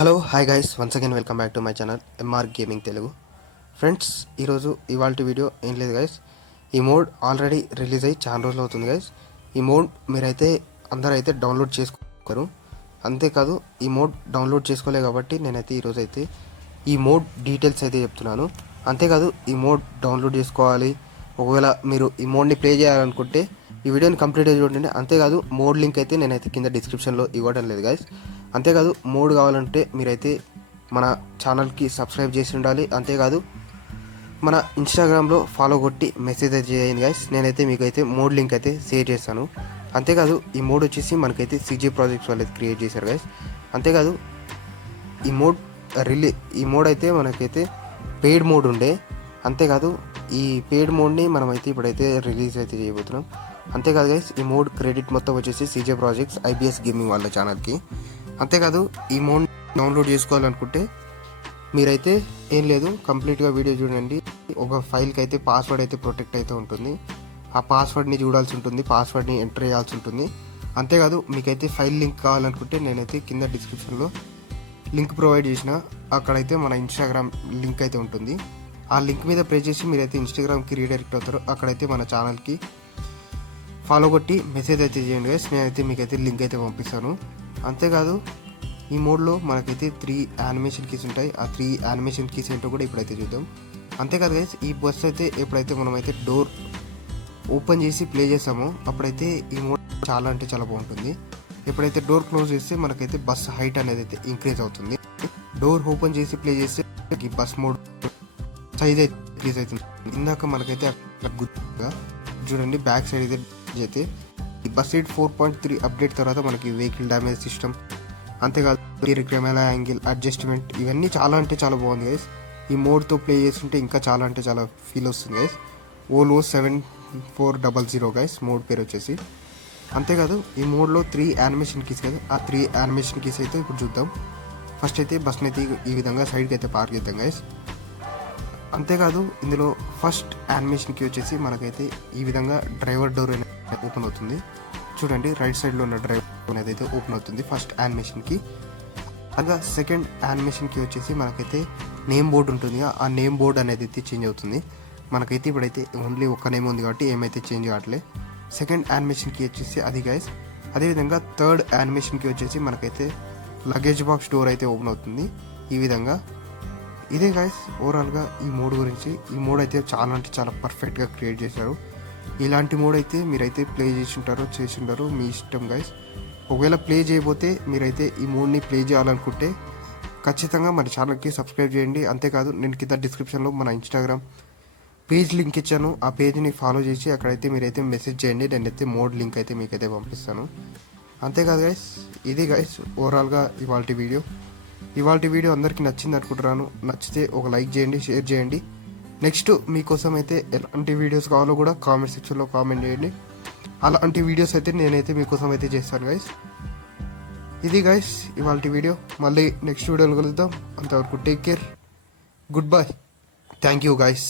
Hello hi guys, once again welcome back to my channel MR gaming Telugu. Friends, ఇవాళ video ఏం లేదు guys. ఈ mode already release అయ్యి చాలా రోజులు అవుతుంది గైస్. ఈ మోడ్ మీరైతే అందరైతే డౌన్లోడ్ చేసుకోరు. అంతేకాదు ఈ మోడ్ డౌన్లోడ్ చేసుకోలే కాబట్టి నేనైతే ఈరోజు అయితే ఈ మోడ్ డీటెయిల్స్ అయితే చెప్తున్నాను. అంతేకాదు ఈ మోడ్ డౌన్లోడ్ చేసుకోవాలి, ఒకవేళ మీరు ఈ మోడ్ని ప్లే చేయాలనుకుంటే ఈ వీడియోని కంప్లీట్గా చూడండి. అంతేకాదు మోడ్ లింక్ అయితే నేనైతే కింద డిస్క్రిప్షన్లో ఇవ్వడం లేదు గైస్. అంతేకాదు మోడ్ కావాలంటే మీరైతే మన ఛానల్కి సబ్స్క్రైబ్ చేసి ఉండాలి. అంతేకాదు మన ఇన్స్టాగ్రామ్లో ఫాలో కొట్టి మెసేజ్ అయితే చేయండి గైస్. నేనైతే మీకైతే మోడ్ లింక్ అయితే షేర్ చేస్తాను. అంతేకాదు ఈ మోడ్ వచ్చేసి మనకైతే సిజీ ప్రాజెక్ట్స్ వాళ్ళు అయితే క్రియేట్ చేశారు గైస్. అంతేకాదు ఈ మోడ్ అయితే మనకైతే పెయిడ్ మోడ్ ఉండే. అంతేకాదు ఈ పెయిడ్ మోడ్ని మనమైతే ఇప్పుడైతే రిలీజ్ అయితే చేయబోతున్నాం. అంతేకాదు గైస్, ఈ మోడ్ క్రెడిట్ మొత్తం వచ్చేసి సిజే ప్రాజెక్ట్స్ ఐబిఎస్ గేమింగ్ వాళ్ళ ఛానల్కి. అంతేకాదు ఈ మోడ్ డౌన్లోడ్ చేసుకోవాలనుకుంటే మీరైతే ఏం లేదు, కంప్లీట్గా వీడియో చూడండి. ఒక ఫైల్కి అయితే పాస్వర్డ్ అయితే ప్రొటెక్ట్ అయితే ఉంటుంది. ఆ పాస్వర్డ్ని చూడాల్సి ఉంటుంది, పాస్వర్డ్ని ఎంటర్ చేయాల్సి ఉంటుంది. అంతేకాదు మీకైతే ఫైల్ లింక్ కావాలనుకుంటే నేనైతే కింద డిస్క్రిప్షన్లో లింక్ ప్రొవైడ్ చేసిన, అక్కడైతే మన ఇన్స్టాగ్రామ్ లింక్ అయితే ఉంటుంది. ఆ లింక్ మీద ప్రెస్ చేసి మీరైతే ఇన్స్టాగ్రామ్కి రీడైరెక్ట్ అవుతారు. అక్కడైతే మన ఛానల్కి ఫాలో కొట్టి మెసేజ్ అయితే చేయండి గైస్. నేనైతే మీకైతే లింక్ అయితే పంపిస్తాను. అంతేకాదు ఈ మోడ్లో మనకైతే 3 యానిమేషన్ కీస్ ఉంటాయి. ఆ 3 యానిమేషన్ కీస్ ఏంటో కూడా ఇప్పుడైతే చూద్దాం. అంతేకాదు గైస్, ఈ బస్ అయితే ఎప్పుడైతే మనమైతే డోర్ ఓపెన్ చేసి ప్లే చేస్తామో అప్పుడైతే ఈ మోడ్ చాలా అంటే చాలా బాగుంటుంది. ఎప్పుడైతే డోర్ క్లోజ్ చేస్తే మనకైతే బస్ హైట్ అనేది అయితే ఇంక్రీజ్ అవుతుంది. డోర్ ఓపెన్ చేసి ప్లే చేస్తే ఈ బస్ మోడ్ సైజ్ అయితే ఇంక్రీజ్ అవుతుంది. ఇందాక మనకైతే గుర్తుగా చూడండి, బ్యాక్ సైడ్ అయితే ఈ బస్ సైడ్ 4.3 అప్డేట్ తర్వాత మనకి వెహికల్ డ్యామేజ్ సిస్టమ్, అంతేకాదు కెమెరా యాంగిల్ అడ్జస్ట్మెంట్, ఇవన్నీ చాలా అంటే చాలా బాగుంది గైస్. ఈ మోడ్తో ప్లే చేస్తుంటే ఇంకా చాలా అంటే చాలా ఫీల్ వస్తుంది గైస్. ఓలో 7400 గైస్ మోడ్ పేరు వచ్చేసి. అంతేకాదు ఈ మోడ్లో 3 యానిమేషన్ కీస్ కదా, ఆ 3 యానిమేషన్ కీస్ అయితే ఇప్పుడు చూద్దాం. ఫస్ట్ అయితే బస్ని అయితే ఈ విధంగా సైడ్కి అయితే పార్క్ చేద్దాం గైస్. అంతేకాదు ఇందులో ఫస్ట్ యానిమేషన్ కీ వచ్చేసి మనకైతే ఈ విధంగా డ్రైవర్ డోర్ అనేది ఓపెన్ అవుతుంది. చూడండి, రైట్ సైడ్లో ఉన్న డ్రైవర్ అనేది అయితే ఓపెన్ అవుతుంది ఫస్ట్ యానిమేషన్కి. అలాగా సెకండ్ యానిమేషన్కి వచ్చేసి మనకైతే నేమ్ బోర్డు ఉంటుంది. ఆ నేమ్ బోర్డు అనేది అయితే చేంజ్ అవుతుంది. మనకైతే ఇప్పుడైతే ఓన్లీ ఒక్క నేమ్ ఉంది కాబట్టి ఏమైతే చేంజ్ కావట్లేదు. సెకండ్ యానిమేషన్కి వచ్చేసి అది గైస్. అదేవిధంగా థర్డ్ యానిమేషన్కి వచ్చేసి మనకైతే లగేజ్ బాక్స్ డోర్ అయితే ఓపెన్ అవుతుంది ఈ విధంగా. ఇదే గైస్ ఓవరాల్గా ఈ మోడ్ గురించి. ఈ మోడ్ అయితే చాలా అంటే చాలా పర్ఫెక్ట్గా క్రియేట్ చేశారు. ఇలాంటి మోడ్ అయితే మీరైతే ప్లే చేసి ఉంటారో మీ ఇష్టం గైస్. ఒకవేళ ప్లే చేయబోతే మీరైతే ఈ మోడ్ని ప్లే చేయాలనుకుంటే ఖచ్చితంగా మన ఛానల్కి సబ్స్క్రైబ్ చేయండి. అంతేకాదు నేను కింద డిస్క్రిప్షన్లో మన ఇన్స్టాగ్రామ్ పేజ్ లింక్ ఇచ్చాను. ఆ పేజ్ని ఫాలో చేసి అక్కడైతే మీరైతే మెసేజ్ చేయండి. నేనైతే మోడ్ లింక్ అయితే మీకైతే పంపిస్తాను. అంతేకాదు గైస్, ఇది గైస్ ఓవరాల్గా ఇవాళ వీడియో అందరికీ నచ్చింది అనుకుంటున్నాను. నచ్చితే ఒక లైక్ చేయండి, షేర్ చేయండి. నెక్స్ట్ మీకోసం అయితే ఎలాంటి వీడియోస్ కావాలో కూడా కామెంట్ సెక్షన్లో కామెంట్ చేయండి. అలాంటి వీడియోస్ అయితే నేనైతే మీకోసం అయితే చేస్తాను గైస్. ఇది గైస్ ఇవాళ వీడియో. మళ్ళీ నెక్స్ట్ వీడియోలో కలుద్దాం. అంతవరకు take care, good bye, thank you guys.